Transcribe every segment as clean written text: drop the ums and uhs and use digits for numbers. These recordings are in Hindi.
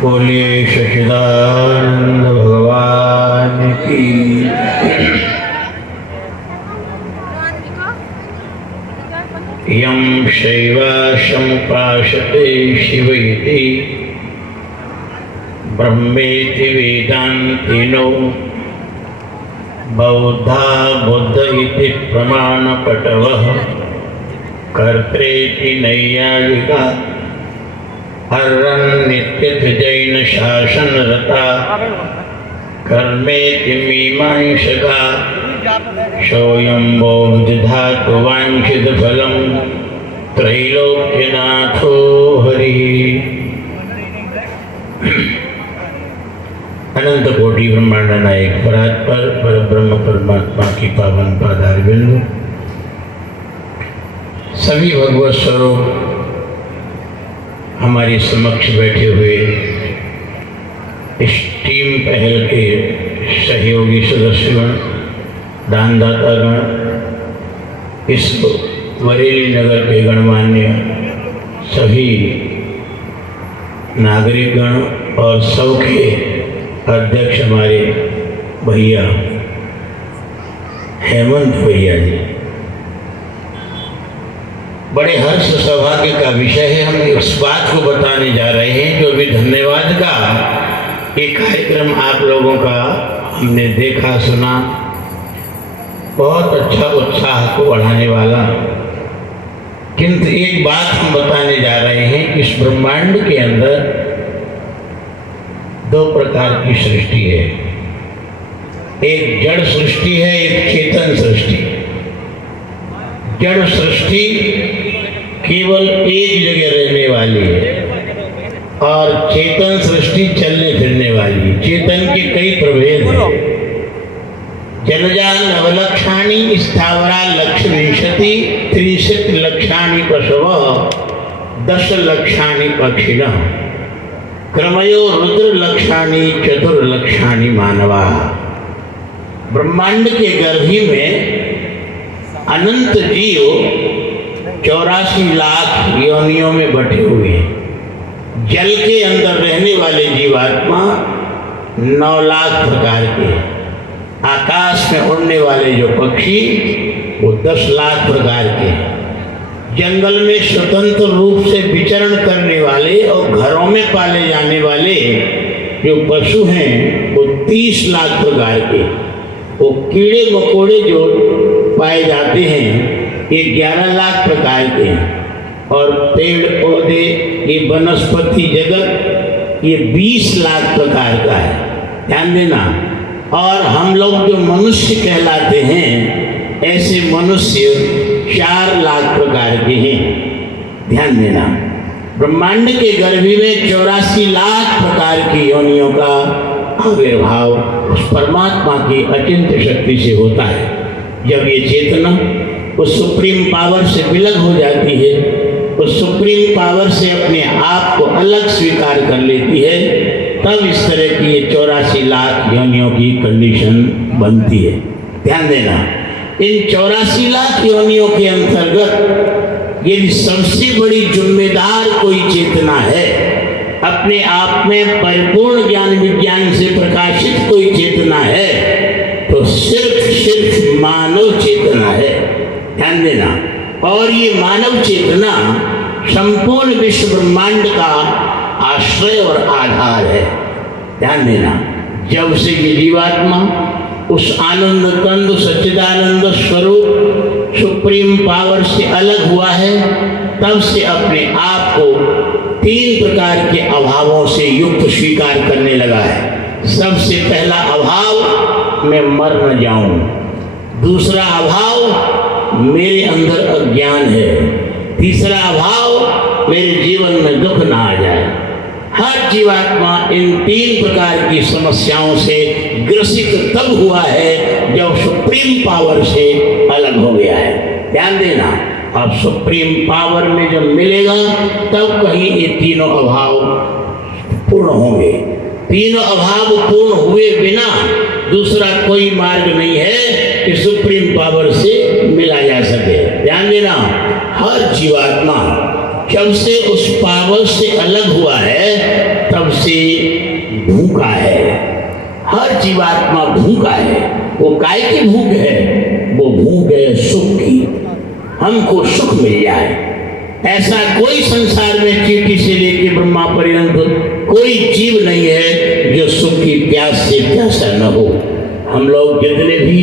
बोलिए सच्चिदानंद भगवान की। यं शैवासमुपासते शिव इति ब्रह्मेति वेदान्तिनो बौद्धा बुद्ध इति प्रमाणपटवः कर्त्रेति नैयायिका हरन्नित्यथ जैन शासनरता कर्मेति मीमांसका सोऽयं धातु वांछित फलं त्रैलोक्यनाथो हरिः। अनंत कोटि ब्रह्मांड नायक परात्पर परब्रह्म परमात्मा की पावन पादार बिंदु सभी भगवत स्वरूप हमारे समक्ष बैठे हुए इस टीम पहल के सहयोगी सदस्यगण, दानदातागण, इस बरेली नगर के गणमान्य सभी नागरिकगण और सबके अध्यक्ष हमारे भैया हेमंत भैया जी, बड़े हर्ष सौभाग्य का विषय है। हम इस बात को बताने जा रहे हैं जो भी धन्यवाद का एक कार्यक्रम आप लोगों का हमने देखा सुना, बहुत अच्छा उत्साह को बढ़ाने वाला। किंतु एक बात हम बताने जा रहे हैं कि इस ब्रह्मांड के अंदर दो प्रकार की सृष्टि है, एक जड़ सृष्टि है, एक चेतन सृष्टि। जड़ सृष्टि केवल एक जगह रहने वाली है और चेतन सृष्टि चलने फिरने वाली है। चेतन के कई प्रभेद हैं। जलजा नवलक्षाणी स्थावरा लक्ष विंशति 63 लक्षाणी पशव 10 लक्षाणी पक्षिणः क्रमयो रुद्र लक्षाणी चतुर्लक्षाणी मानवा। ब्रह्मांड के गर्भी में अनंत जीव 84 लाख योनियों में बटे हुए हैं। जल के अंदर रहने वाले जीवात्मा 9 लाख प्रकार के, आकाश में उड़ने वाले जो पक्षी वो 10 लाख प्रकार के, जंगल में स्वतंत्र रूप से विचरण करने वाले और घरों में पाले जाने वाले जो पशु हैं वो 30 लाख प्रकार के, वो कीड़े मकोड़े जो पाए जाते हैं ये 11 लाख प्रकार के हैं, और पेड़ पौधे ये वनस्पति जगत ये 20 लाख प्रकार का है। ध्यान देना। और हम लोग जो मनुष्य कहलाते हैं ऐसे मनुष्य 4 लाख प्रकार के हैं। ध्यान देना। ब्रह्मांड के गर्भी में 84 लाख प्रकार की योनियों का आविर्भाव उस परमात्मा की अचिंत्य शक्ति से होता है। जब ये चेतना उस सुप्रीम पावर से विलग हो जाती है, उस सुप्रीम पावर से अपने आप को अलग स्वीकार कर लेती है, तब इस तरह की ये 84 लाख योनियों की कंडीशन बनती है। ध्यान देना। इन 84 लाख योनियों के अंतर्गत यदि सबसे बड़ी जिम्मेदार कोई चेतना है, अपने आप में परिपूर्ण ज्ञान विज्ञान से प्रकाशित कोई चेतना है, तो सिर्फ मानव चेतना है। ध्यान देना। और ये मानव चेतना संपूर्ण विश्व ब्रह्मांड का आश्रय और आधार है। ध्यान देना। जब से ये जीवात्मा उस आनंद कंद सच्चिदानंद स्वरूप सुप्रीम पावर से अलग हुआ है, तब से अपने आप को 3 प्रकार के अभावों से युक्त स्वीकार करने लगा है। सबसे पहला अभाव, मैं मर न जाऊं। दूसरा अभाव, मेरे अंदर अज्ञान है। तीसरा अभाव, मेरे जीवन में दुख ना आ जाए। हर जीवात्मा इन 3 प्रकार की समस्याओं से ग्रसित तब हुआ है जब सुप्रीम पावर से अलग हो गया है। ध्यान देना। अब सुप्रीम पावर में जब मिलेगा तब कहीं ये तीनों अभाव पूर्ण होंगे। तीनों अभाव पूर्ण हुए बिना दूसरा कोई मार्ग नहीं है कि सुप्रीम पावर से मिला जा सके। ध्यान देना। हर जीवात्मा जब से उस पावर से अलग हुआ है तब से से भूखा है, हर जीवात्मा भूखा है। वो काय की भूख है? वो भूख है सुख की, हमको सुख मिल जाए। ऐसा कोई संसार में चींटी से लेकर ब्रह्मा पर्यंत कोई जीव नहीं है जो सुख की प्यास से प्यासा न हो। हम लोग जितने भी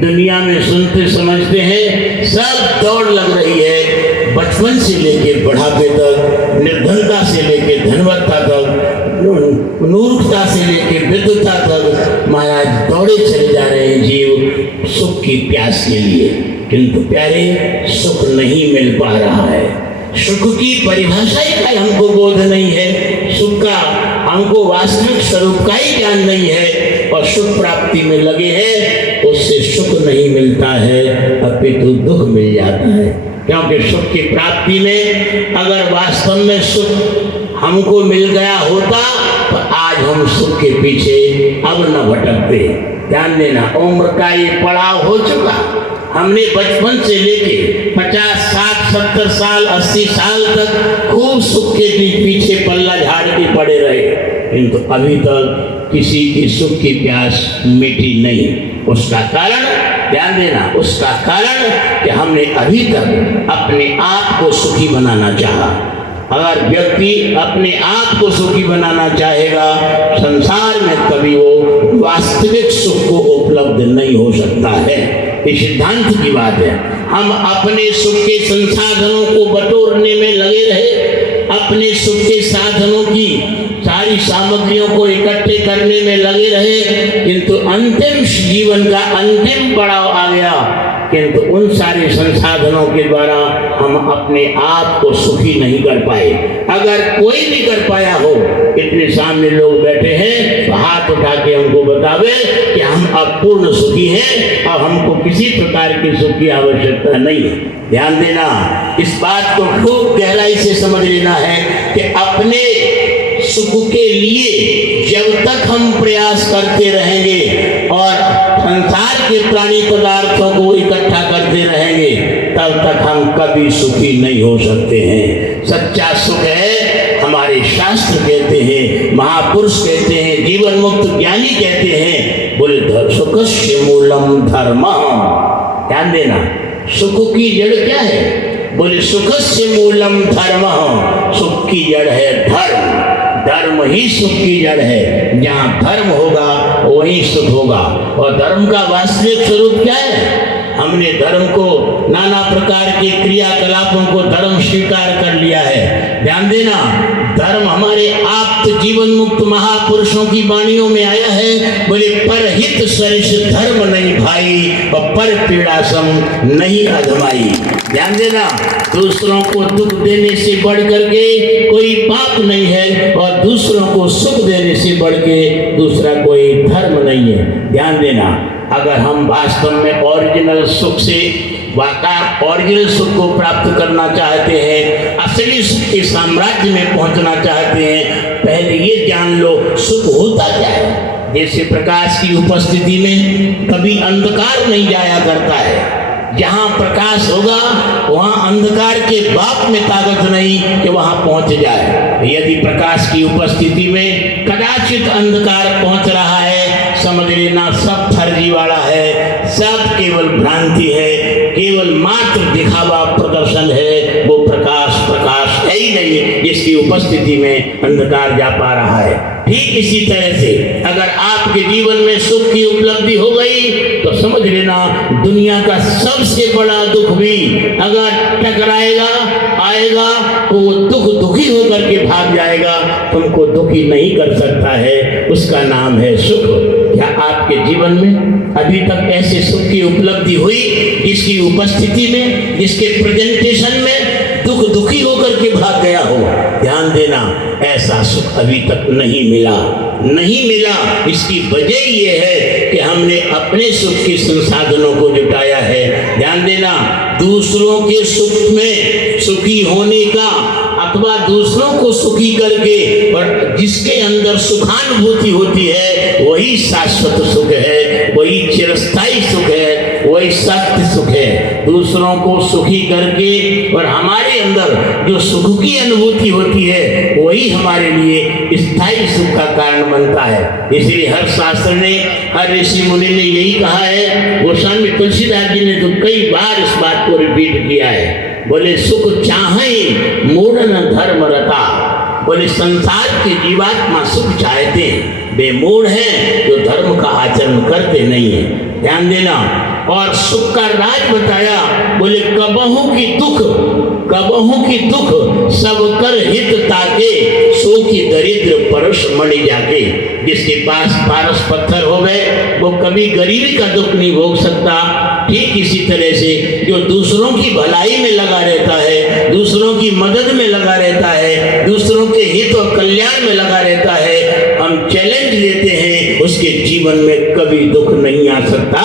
दुनिया में सुनते समझते हैं, सब दौड़ लग रही है, बचपन से लेकर बुढ़ापे तक, निर्धनता से लेकर धनवत्ता तक, मूर्खता से लेकर विद्वता तक, महाराज दौड़े चले जा रहे हैं जीव सुख की प्यास के लिए। किंतु प्यारे, सुख नहीं मिल पा रहा है। सुख की परिभाषा का हमको बोध नहीं है, सुख का हमको वास्तविक स्वरूप का ही ज्ञान नहीं है, और सुख प्राप्ति में लगे हैं, उससे सुख नहीं मिलता है, अपितु दुख मिल जाता है। क्योंकि सुख की प्राप्ति में अगर वास्तव में सुख हमको मिल गया होता तो आज हम सुख के पीछे अब न भटकते। ध्यान देना, उम्र का ये पड़ाव हो चुका। हमने बचपन से लेके 50, 60, 70 साल, 80 साल तक खूब सुख के पीछे पल्ला झाड़ के पड़े रहे, किंतु अभी तक किसी की सुख की प्यास मिटी नहीं। उसका कारण, ध्यान देना, उसका कारण कि हमने अभी तक अपने आप को सुखी बनाना चाहा। अगर व्यक्ति अपने आप को सुखी बनाना चाहेगा, संसार में कभी वो वास्तविक सुख को उपलब्ध नहीं हो सकता है। ये सिद्धांत की बात है। हम अपने सुख के संसाधनों को बटोरने में लगे रहे, अपने सुख के साधनों की सारी सामग्रियों को इकट्ठे करने में लगे रहे, किंतु अंतिम जीवन का अंतिम पड़ाव आ गया, किंतु उन सारे संसाधनों के द्वारा हम अपने आप को सुखी नहीं कर पाए। अगर कोई नहीं कर पाया हो, इतने सामने लोग बैठे हैं, तो हाथ उठा के हमको बतावे कि हम अब पूर्ण सुखी हैं और हमको किसी प्रकार के सुख की आवश्यकता नहीं है। ध्यान देना, इस बात को खूब गहराई से समझ लेना है कि अपने सुख के लिए जब तक हम प्रयास करते रहेंगे और संसार के प्राणी पदार्थों को इकट्ठा करते रहेंगे, तब तक हम कभी सुखी नहीं हो सकते हैं। सच्चा सुख है, हमारे शास्त्र कहते हैं, महापुरुष कहते हैं, जीवन मुक्त ज्ञानी कहते हैं, बोले सुखस्य मूलम धर्मः। ध्यान देना, सुख की जड़ क्या है? बोले सुखस्य मूलम धर्मः। सुख की जड़ है धर्म। धर्म ही सुख की जड़ है। जहाँ धर्म होगा वही सुख होगा। और धर्म का वास्तविक स्वरूप क्या है? हमने धर्म को, नाना प्रकार के क्रियाकलापों को धर्म स्वीकार कर लिया है। ध्यान देना, धर्म हमारे आप्त जीवन मुक्त महापुरुषों की वाणियों में आया है। बोले परहित सरिष धर्म नहीं भाई, और पर पीड़ा सम नहीं अधमाई। ध्यान देना, दूसरों को दुख देने से बढ़ करके कोई पाप नहीं है, और दूसरों को सुख देने से बढ़ के दूसरा कोई धर्म नहीं है। ध्यान देना, अगर हम वास्तव में ओरिजिनल सुख से, वाकई ओरिजिनल सुख को प्राप्त करना चाहते हैं, असली सुख के साम्राज्य में पहुंचना चाहते हैं, पहले ये जान लो सुख होता क्या है। जैसे प्रकाश की उपस्थिति में कभी अंधकार नहीं जाया करता है। जहाँ प्रकाश होगा वहाँ अंधकार के बाप में ताकत नहीं कि वहाँ पहुँच जाए। यदि प्रकाश की उपस्थिति में कदाचित अंधकार पहुँच रहा है, समझ लेना सब फर्जीवाड़ा है, सब केवल भ्रांति है, केवल मात्र दिखावा प्रदर्शन है। वो प्रकाश है ही नहीं जिसकी उपस्थिति में अंधकार जा पा रहा है। ठीक इसी तरह से अगर आपके जीवन में सुख की उपलब्धि हो गई तो समझ लेना दुनिया का सबसे बड़ा दुख भी अगर टकराएगा, आएगा, तो वो दुखी होकर के भाग जाएगा, तुमको दुखी नहीं कर सकता है। उसका नाम है सुख। क्या आपके जीवन में अभी तक ऐसे सुख की उपलब्धि हुई जिसकी उपस्थिति में, जिसके प्रेजेंटेशन में दुखी होकर के भाग गया हो? ध्यान देना, ऐसा सुख अभी तक नहीं मिला। इसकी वजह ये है कि हमने अपने सुख के संसाधनों को जुटाया है। ध्यान देना, दूसरों के सुख में सुखी होने का अथवा दूसरों को सुखी करके और जिसके अंदर सुखानुभूति होती है वही शाश्वत सुख है, वही चिरस्थायी सुख है, वही सत्य सुख है। दूसरों को सुखी करके और हमारे अंदर जो सुख की अनुभूति होती है वही वही हमारे लिए स्थायी सुख का कारण बनता है। इसलिए हर शास्त्र ने, हर ऋषि मुनि ने यही कहा है। गोस्वामी तुलसीदास जी ने तो कई बार इस बात को रिपीट किया है। बोले सुख चाहे मूढ़ न धर्म रता। बोले संसार के जीवात्मा सुख चाहते हैं, वे मूढ़ हैं जो धर्म का आचरण करते नहीं है। ध्यान देना। और सुख का राज बताया। बोले कबहू की दुख सब कर हित ताके, सो की दरिद्र परस मणि जाके। जिसके पास पारस पत्थर हो गए वो कभी गरीबी का दुख नहीं भोग सकता। ठीक इसी तरह से जो दूसरों की भलाई में लगा रहता है, दूसरों की मदद में लगा रहता है, दूसरों के हित और कल्याण में लगा रहता है, हम चैलेंज देते हैं, उसके जीवन में कभी दुख नहीं आ सकता।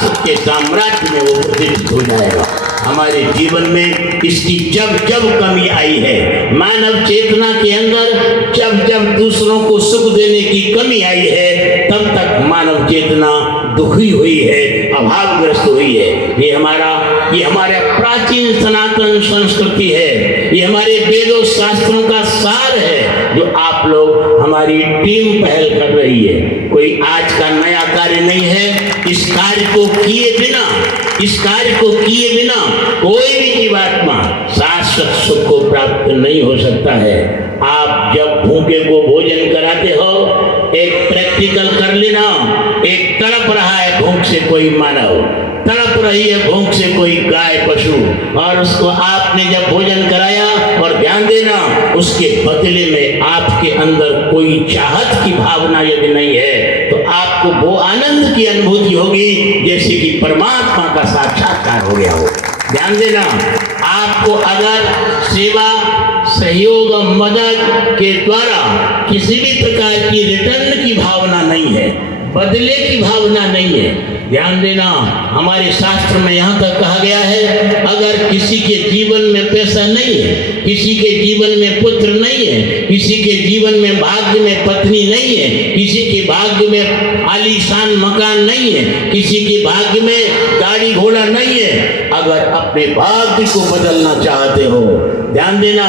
सबके साम्राज्य में वो प्रतिष्ठित हो जाएगा। हमारे जीवन में इसकी जब जब कमी आई है, मानव चेतना के अंदर जब जब दूसरों को सुख देने की कमी आई है, तब तक मानव चेतना दुखी हुई है, अभावग्रस्त हुई है। ये हमारा प्राचीन सनातन संस्कृति है। ये हमारे वेदों शास्त्रों का सार है जो आप लोग हमारी टीम पहल कर रही है। कोई आज का नया कार्य नहीं है। इस कार्य को किए बिना कोई भी जीवात्मा शाश्वत सुख को प्राप्त नहीं हो सकता है। आप जब भूखे को भोजन कराते हो, एक प्रैक्टिकल कर लेना। एक तड़प रहा है भूख से कोई मानव, तड़प रही है भूख से कोई गाय पशु, और उसको आपने जब भोजन कराया, और ध्यान देना उसके बदले में आपके अंदर कोई चाहत की भावना यदि नहीं है, तो आपको वो आनंद की अनुभूति होगी जैसे कि परमात्मा का साक्षात्कार हो गया हो। ध्यान देना। आपको अगर सेवा, सहयोग और मदद के द्वारा किसी भी प्रकार की रिटर्न की भावना नहीं है, बदले की भावना नहीं है, ध्यान देना। हमारे शास्त्र में यहाँ तक कहा गया है, अगर किसी के जीवन में पैसा नहीं है, किसी के जीवन में पुत्र नहीं है, किसी के जीवन में भाग्य में पत्नी नहीं है, किसी के भाग्य में आलीशान मकान नहीं है, किसी के भाग्य में गाड़ी घोड़ा नहीं है, अगर अपने भाग्य को बदलना चाहते हो, ध्यान देना,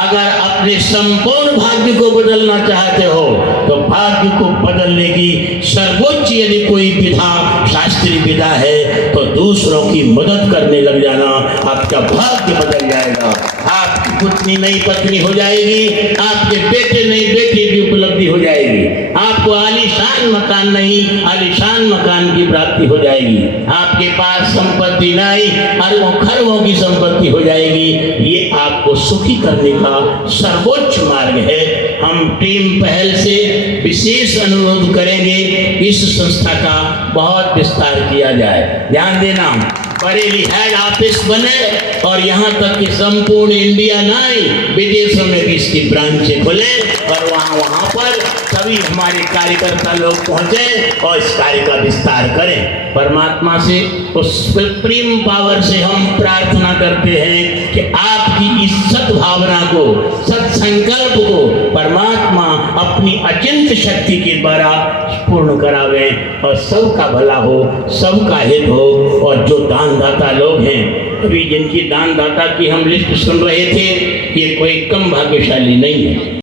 अगर अपने संपूर्ण भाग्य को बदलना चाहते हो, तो भाग्य को बदलने की सर्वोच्च यदि कोई विधा, शास्त्रीय विधा है, तो दूसरों की मदद करने लग जाना। आपका भाग्य बदल जाएगा। आपकी पुत्री नई पत्नी हो जाएगी, आपके बेटे नई बेटी की उपलब्धि हो जाएगी, आपको आलीशान मकान नहीं, आलीशान मकान की प्राप्ति हो जाएगी, आपके पास संपत्ति नहीं, अरबों खरबों की संपत्ति हो जाएगी। ये आपको सुखी करने का सर्वोच्च मार्ग है। हम टीम पहल से विशेष अनुरोध करेंगे, इस संस्था का बहुत विस्तार किया जाए। ध्यान देना, बरेली हेड ऑफिस बने, और यहाँ तक कि संपूर्ण इंडिया नहीं, विदेशों में भी इसकी ब्रांचें खुले, और वहाँ पर सभी हमारे कार्यकर्ता लोग पहुँचे और इस कार्य का विस्तार करें। परमात्मा से, उस सुप्रीम पावर से हम प्रार्थना करते हैं कि आपकी इस सद्भावना को, सत्संकल्प को परमात्मा अपनी अचिंत्य शक्ति के द्वारा पूर्ण करावे, और सबका भला हो, सबका हित हो। और जो दानदाता लोग हैं, अभी जिनकी दानदाता की हम लिस्ट सुन रहे थे, ये कोई कम भाग्यशाली नहीं है।